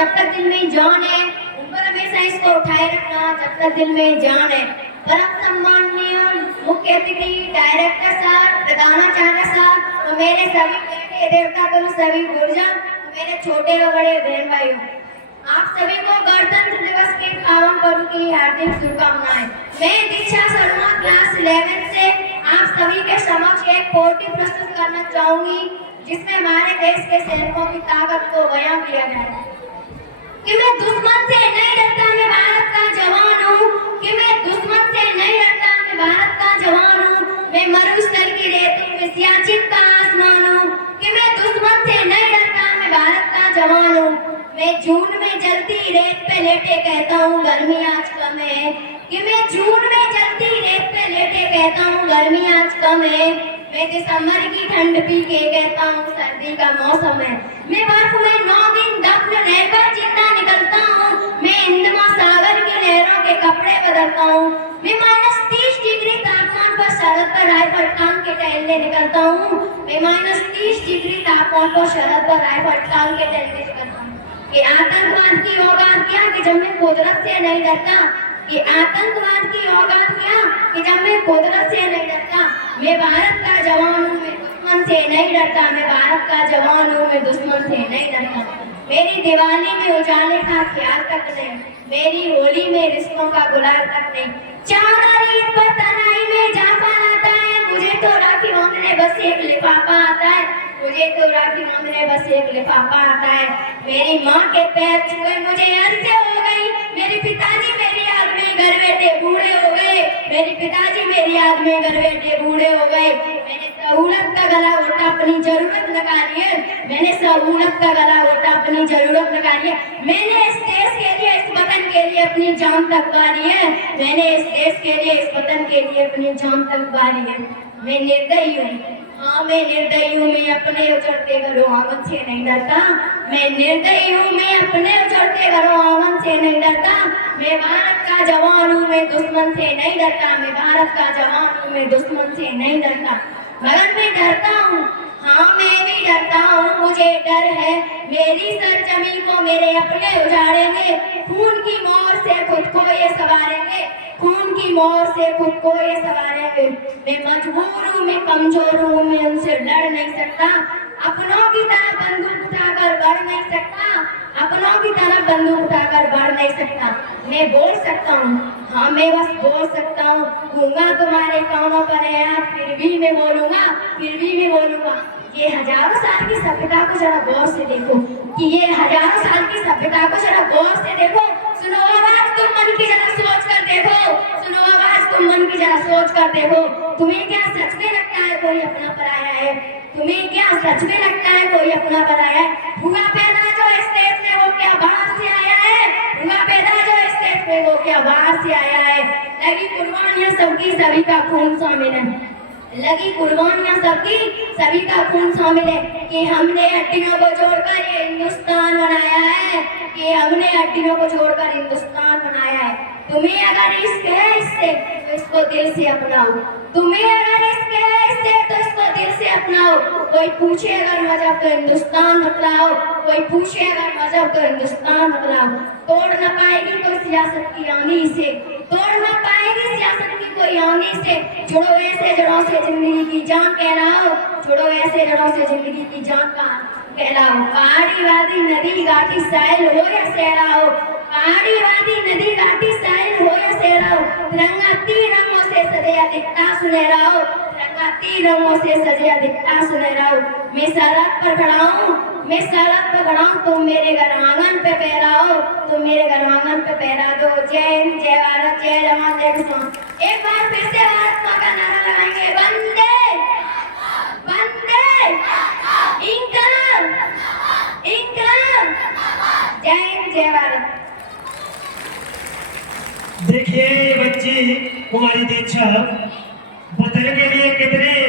जब तक दिल में जान है, ऊपर हमेशा इसको उठाए रखना जब तक दिल में जान है। परम सम्माननीय मुख्य अतिथि डायरेक्टर साहब, प्रधानाचार्य साहब, तो मेरे सभी बेटे देवता गुरु, सभी गुरुजन, मेरे छोटे व बड़े बहन भाइयों, आप सभी को गणतंत्र दिवस के पावन पर्व की हार्दिक शुभकामनाएं। मैं दीक्षा शर्मा क्लास 11 से आप सभी के समक्ष एक पोथी प्रस्तुत करना चाहूंगी जिसमें हमारे देश के सैनिकों की ताकत को बयां किया जाए। कि मैं दुश्मन से नहीं डरता, मैं भारत का जवान हूँ। कि मैं दुश्मन से नहीं डरता, मैं भारत का जवान हूँ। मैं मरुस्थल की रेत हूँ, मैं सियाचिन का आसमान हूँ। कि मैं दुश्मन से नहीं डरता, मैं भारत का जवान हूँ। मैं जून में जलती रेत पे लेटे कहता हूँ गर्मी आज कम है। कि मैं जून में जलती रेत पे लेटे कहता हूँ गर्मी आज कम है। मैं दिसंबर की ठंड पी के कहता हूँ सर्दी का मौसम है। मैं बर्फ में 9 दिन दफन रहकर जिंदा निकलता हूँ। मैं हिंद महासागर की लहरों के कपड़े बदलता हूँ। मैं -30 डिग्री तापमान पर सरहद पर राइफल टांग के टहलने निकलता हूँ। मैं -30 डिग्री तापमान पर सरहद पर राइफल टांग के टहलने निकलता हूँ। कि आतंकवाद की औकात क्या कि जब मैं कुदरत से नहीं डरता। कि आतंकवाद की औकात क्या कि जब मैं कुदरत से नहीं डरता। मैं भारत का जवान हूँ, मैं दुश्मन से नहीं डरता। मैं भारत का जवान हूँ, मैं दुश्मन से नहीं डरता। मेरी दिवाली में उजाले का ख्याल तक नहीं, मेरी होली में रिश्तों का गुलाल तक नहीं। 14 ईद पर तन्हाई में जापान आता है, मुझे तो राखी बांधने बस एक लिफाफा आता है। मुझे तो राखी बांधने बस एक लिफाफा आता है। मेरी माँ के पैर छुए मुझे अरसे हो गई। मेरे पिताजी मेरी याद में घर बैठे बूढ़े हो गए। मेरे पिताजी मेरी याद में घर बैठे बूढ़े हो गए। मैंने सहूलत का गला घोटा अपनी जरूरत निकाली है। मैंने सहूलत का गला घोटा अपनी जरूरत निकाली है। मैंने इस देश के लिए, इस वतन के लिए अपनी जान तक वारी है। मैंने इस देश के लिए, इस वतन के लिए अपनी जान तक वारी है। मैं निर्दयी हूँ, हाँ मैं निर्दयी हूँ। मैं अपने उजड़ते घरों आंगन से नहीं डरता। मैं निर्दयी हूँ, मैं अपने उजड़ते घरों आंगन से नहीं डरता। मैं भारत का जवान हूँ, मैं दुश्मन से नहीं डरता। मैं भारत का जवान हूँ, मैं दुश्मन से नहीं डरता। मगर मैं डरता हूँ, हाँ मैं भी डरता हूँ। मुझे डर है मेरी सरजमी को मेरे अपने उजाड़ेंगे। खून की मोर से खुद को ये सवारेंगे, खून की मोर से खुद को ये सवारेंगे। मैं मजबूर हूँ, मैं कमजोर हूँ, मैं उनसे लड़ नहीं सकता। अपनों की तरह बंदूक उठाकर बढ़ नहीं सकता। अपनों की तरह बंदूक उठाकर बढ़ नहीं सकता। मैं बोल सकता हूँ, हाँ मैं बस बोल सकता हूँ। गूंगा तुम्हारे कानों पर है यार, फिर भी मैं बोलूंगा, फिर भी मैं बोलूंगा। ये हजारों साल की सभ्यता को जरा गौर से देखो। कि ये हजारों साल की सभ्यता को जरा गौर से देखो। सुनो आवाज तुम मन की जरा सोच कर देखो। सुनो आवाज तुम मन की जरा सोच कर देखो। तुम्हें क्या सच में लगता है कोई अपना पराया है? तुम्हें क्या सच में लगता है कोई अपना पराया है? हुआ पैदा जो इस देश में वो क्या बाहर से आया है? हुआ पैदा जो इस देश में वो क्या बाहर से आया है? लगी कुर्बानियां सबकी, सभी का खून शामिल है। लगी कुर्बानियां सबकी, सभी का खून शामिल है। कि हमने हड्डियों को जोड़कर ये हिंदुस्तान बनाया है। कि हमने हड्डियों को जोड़कर हिंदुस्तान बनाया है। तुम्हें अगर इश्क है इससे तो इसको दिल से अपनाओ। तुम्हें अगर इश्क है इससे तो इसको दिल से अपनाओ। कोई पूछे अगर मजहब तो हिंदुस्तान बतलाओ। कोई पूछे अगर मजहब तो हिंदुस्तान बतलाओ। तोड़ न पाएगी कोई सियासत की आंधी से, तोड़ न पाएगी सियासत की कोई आंधी से। जुड़ो ऐसे जड़ों से जिंदगी की जान कहलाओ। जुड़ो ऐसे जड़ों से जिंदगी की जान का कहलाओ। पहाड़ी वादी नदी घाटी साहिल हो या सहरा हो, पहाड़ी वादी नदी घाटी साहिल हो या सहरा हो, तिरंगा 3 रंगों से सजा दिखता सुनहरा हो। तिरंगा 3 रंगों से सजा दिखता सुनहरा हो। मैं सड़क पर खड़ा हूँ, मैं सड़क पर खड़ा हूँ, तुम मेरे घर आंगन पे पैरा हो। तुम मेरे घर आंगन पे पैरा दो। जय हिंद, जय भारत, जय जवान, जय किसान। एक बार फिर से भारत माँ का नारा लगाएंगे। वंदे वंदे इंकलाब, इंकलाब। जय हिंद, जय भारत। देखिए बच्चे कुमारी दीक्षा बतल के लिए कितने